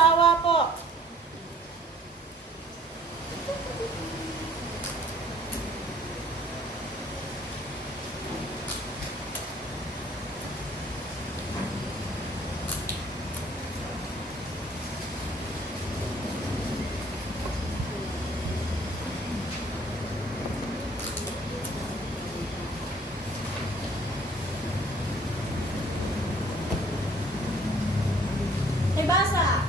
halimbawa po. Basa.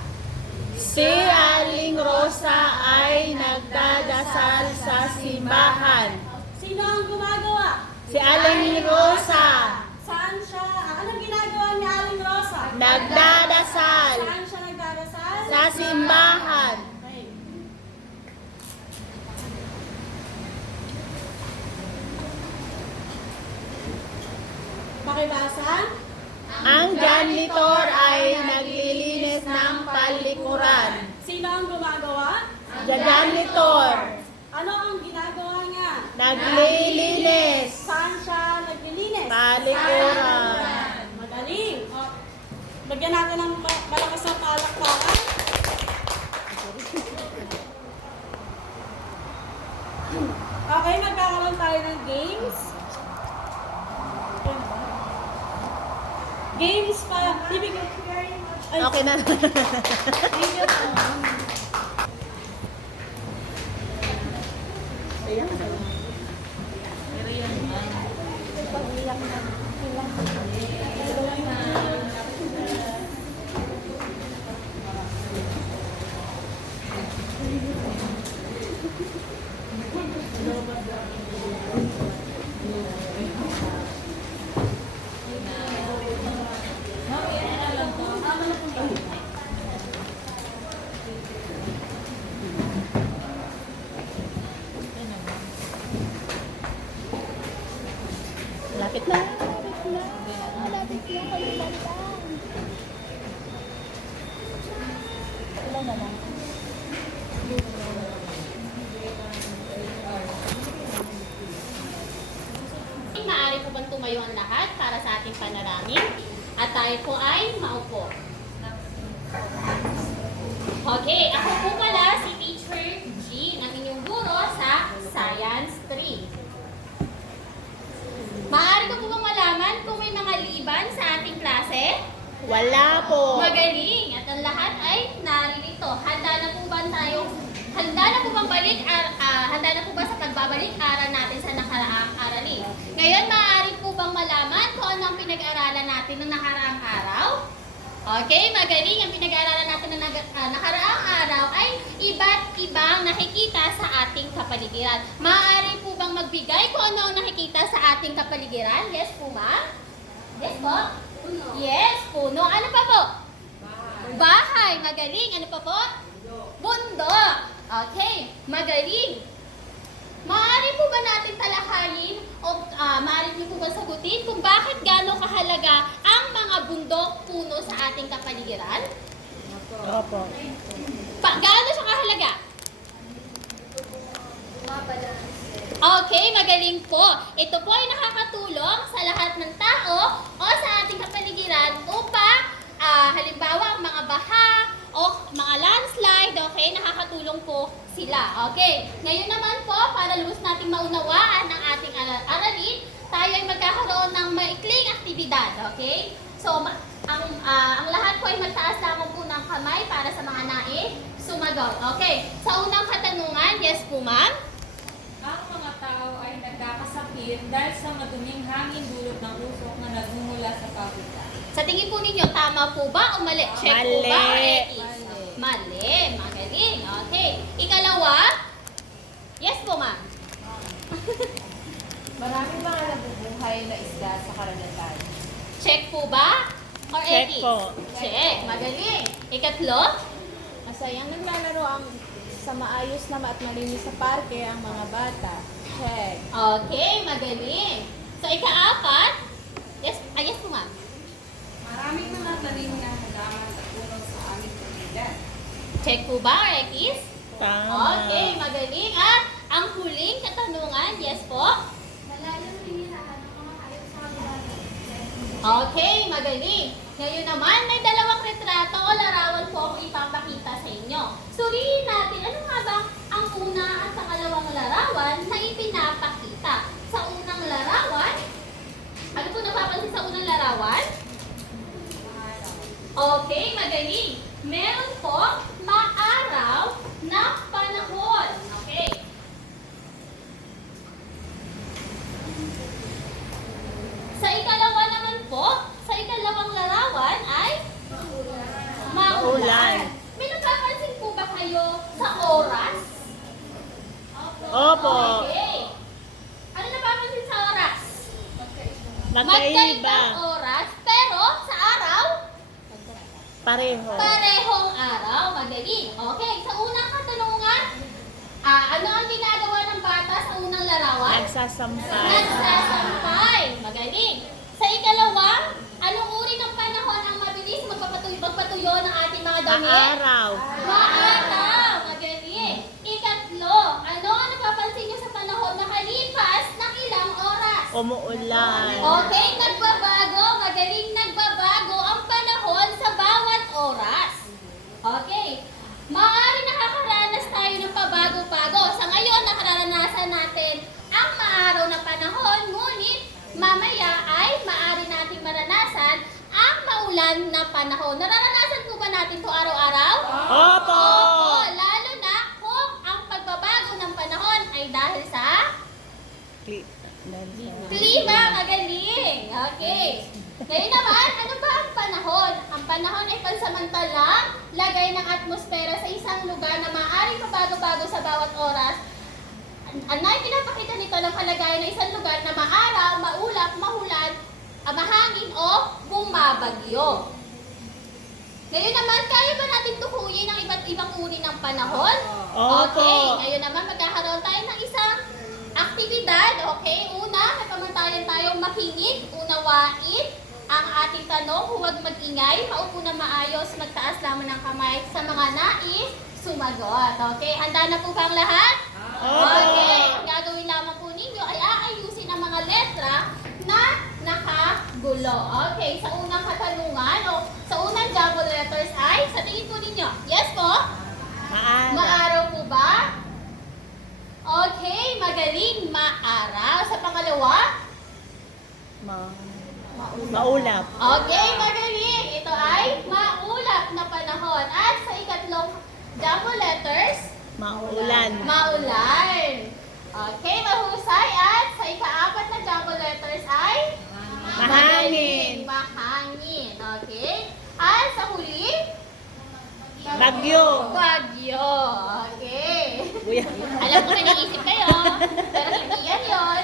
Si Aling Rosa ay nagdadasal sa simbahan. Sino ang gumagawa? Si Aling Rosa Saan siya? Anong ginagawa ni Aling Rosa? nagdadasal Saan siya nagdarasal? sa simbahan. Okay. Pakibasa. Ang janitor ay naglilinis ng palikuran. Sino ang gumagawa? Janitor Ano ang ginagawa niya? naglilinis Saan siya naglilinis? palikuran. Magaling. O, lagyan natin ng malakas na palakpakan. Okay, magkakaroon tayo ng games. Games pa. Bibigyan. Ay, Okay na. thank you po. Lapit na. Lapit na. Lapit na. Kalimutan. Ilan na lang? Maaari po bang tumayo ang lahat para sa ating panalangin? At tayo po ay maupo. Okay, ako po pala si Teacher Jean, ang inyong guro sa Science 3. Maaari ko po bang malaman kung may mga liban sa ating klase? Wala po. Magaling! At ang lahat ay naririto. Handa na po ba sa pagbabalik aral natin sa nakaraang aralin? Ngayon, maaari po bang malaman kung ano ang pinag-aralan natin ng nakaraang araw? Okay, magaling. Ang pinag-aaralan natin ng nakaraang araw ay iba't ibang nakikita sa ating kapaligiran. Maaari po bang magbigay kung ano ang nakikita sa ating kapaligiran? Yes po, ma'am? Yes po? Puno. Yes, puno. Ano pa po? Bahay. Magaling. Ano pa po? Bundok. Okay, magaling. Maaari po ba natin talakayin o maaari niyo po ba sagutin kung bakit gaano kahalaga ang mga bundok, puno sa ating kapaligiran? Opo. Gaano siya kahalaga? Okay, magaling po. Ito po ay nakakatulong sa lahat ng tao o sa ating kapaligiran upang halimbawa ang mga baha o mga landslide, okay, nakakatulong po sila. Okay, ngayon naman po, para lubos nating maunawaan ang ating aralin, tayo ay magkakaroon ng maikling aktibidad, okay? So, ang lahat po ay magtaas lamang po ng kamay para sa mga nais sumagot. Okay, sa unang katanungan, yes po ma'am? Ang mga tao ay nagkakasakit dahil sa maduming hangin dulot ng usok na nagmumula sa pabrika. Sa tingin po ninyo, tama po ba o mali? Check po ba o Mali. X? Mali. Magaling. Okay. Ikalawa? Yes po, ma'am. Maraming mga nabubuhay na isda sa karagatan. Check po ba? Or Check X? po. Check. Magaling. Ikatlo? Masayang naglalaro ang sa maayos na at malinis sa parke ang mga bata. Check. Okay. Magaling. So, ikaapat? Yes po, ma'am. Maraming mga tanim na halaman at puno sa aming pagitan. Check po ba or X? Tama. Okay. Magaling. At ang huling katanungan, yes po? Okay, magaling. Ngayon naman, may dalawang retrato o larawan po akong ipapakita sa inyo. Suriin natin, ano nga ba ang una at pangalawang larawan na ipinapakita? Sa unang larawan, ano po napapansin sa unang larawan? Okay, magaling. Meron po maaraw na panahon. Okay. Sa ikalawa naman po, sa ikalawang larawan ay maulan. May napapansin po ba kayo sa oras? Opo. Okay. Ano napapansin sa oras? Magkaiba. Magkaibang oras, pero sa araw, Pareho. parehong araw. Magaling. Okay, sa unang katanungan, ano ang ginagawa ng bata sa unang larawan? Nagsasampay. Nagsasampay. Magaling. Sa ikalawa, anong uri ng panahon ang mabilis magpatuyo ng ating mga damit? Maaraw. Maaraw. Magaling. Ikatlo, ano ang napapansin niyo sa panahon nakalipas ng ilang oras? Umuulan. Okay, nagbabago. Magaling nagbabago ang panahon sa bawat oras. Okay. Maaari nakakaranas tayo ng pabago-bago. Sa ngayon, nakararanasan natin ang maaraw na panahon, ngunit mamaya ay maaari nating maranasan ang maulan na panahon. Nararanasan po ba natin ito araw-araw? Opo. Opo, lalo na kung ang pagbabago ng panahon ay dahil sa klima. Magaling. Okay. Ngayon naman, ano ba ang panahon? Ang panahon ay pansamantalang lagay ng atmosfera sa isang lugar na maaaring pabago-bago sa bawat oras. Ano ay pinapakita nito ng kalagayan ng isang lugar na maaraw, maulap, mahulan, mahangin o bumabagyo. Ngayon naman, kaya ba natin tukuyin ang iba't ibang uri ng panahon? Opo. Okay, ngayon naman magkakaroon tayo ng isang aktibidad. Okay, una, may pamantayan tayong makinig, unawain ang ating tanong, huwag mag-ingay, maupo na maayos, magtaas lamang ng kamay sa mga nais sumagot. Okay, handa na po ba ang lahat? Okay, ang gagawin lamang po ninyo ay aayusin ang mga letra na nakagulo. Okay, sa unang katanungan o sa unang jumble letters ay, sa tingin po ninyo, yes po? Maaraw. Maaraw po ba? Okay, magaling, maaraw. Sa pangalawa? Maulap. Okay, magaling. Ito ay maulap na panahon. At sa ikatlong jumble letters? Maulan. Maulan. Okay, mahusay. At sa ikaapat na jumble letters ay? Mahangin. Mahangin. Okay. At sa huli? Bagyo. Bagyo. Okay. Kuya. Alam ko na naisip kayo, pero hindi yan yun.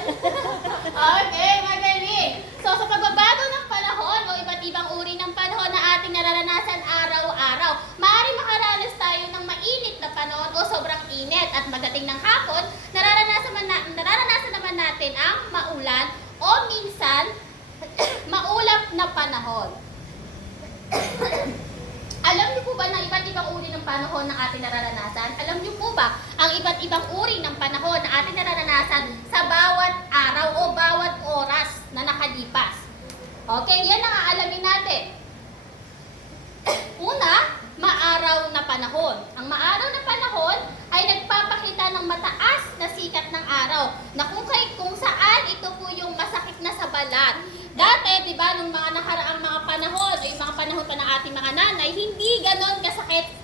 Okay, magaling. So, sa pagbabago ng panahon o iba't ibang uri ng panahon na ating nararanasan araw-araw, maaari makaranas tayo ng mainit na panahon o sobrang init at pagdating ng hapon, nararanasan naman natin ang maulan o minsan maulap na panahon. Alam niyo po ba na iba't ibang uri ng panahon na ating nararanasan? Alam niyo po ba ang iba't ibang uri ng panahon na ating nararanasan sa bawat araw o bawat oras na nakalipas? Okay, yan ang aalamin natin. Una, maaraw na panahon. Ang maaraw na panahon ay nagpapakita ng mataas na sikat ng araw na kung saan ito po yung masakit na sa balat. Dati, di ba, nung mga nakaraang mga panahon, o yung mga panahon pa ng ating mga nanay, hindi ganon kasakit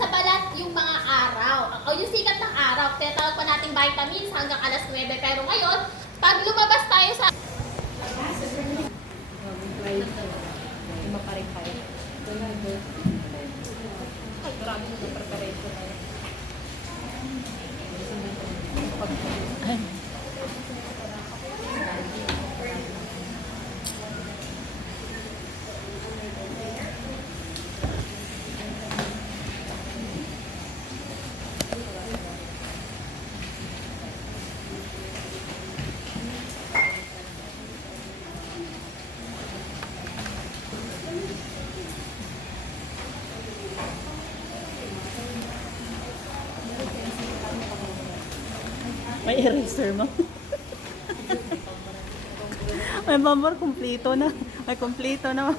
sa balat yung mga araw. O yung sikat ng araw, tinatawag pa natin vitamins hanggang alas 9. Pero ngayon, pag lumabas tayo sa... May eraser mo. May bumper, kumplito na. May kumplito na.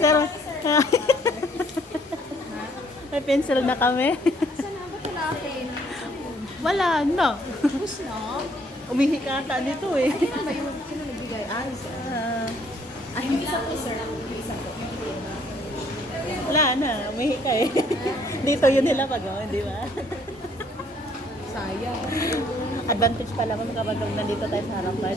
Pero, may pencil na kami. Saan na ba tulapin? Wala na. Tapos na? Umihi ka ata dito eh. Ano ba yung sino nagbigay? Ah, Hindi isa po, sir. Isa po. wala na. Umihi ka eh. Dito yun nila pag di ba? Sayang. Advantage pala kung kapag nandito tayo sa harapan.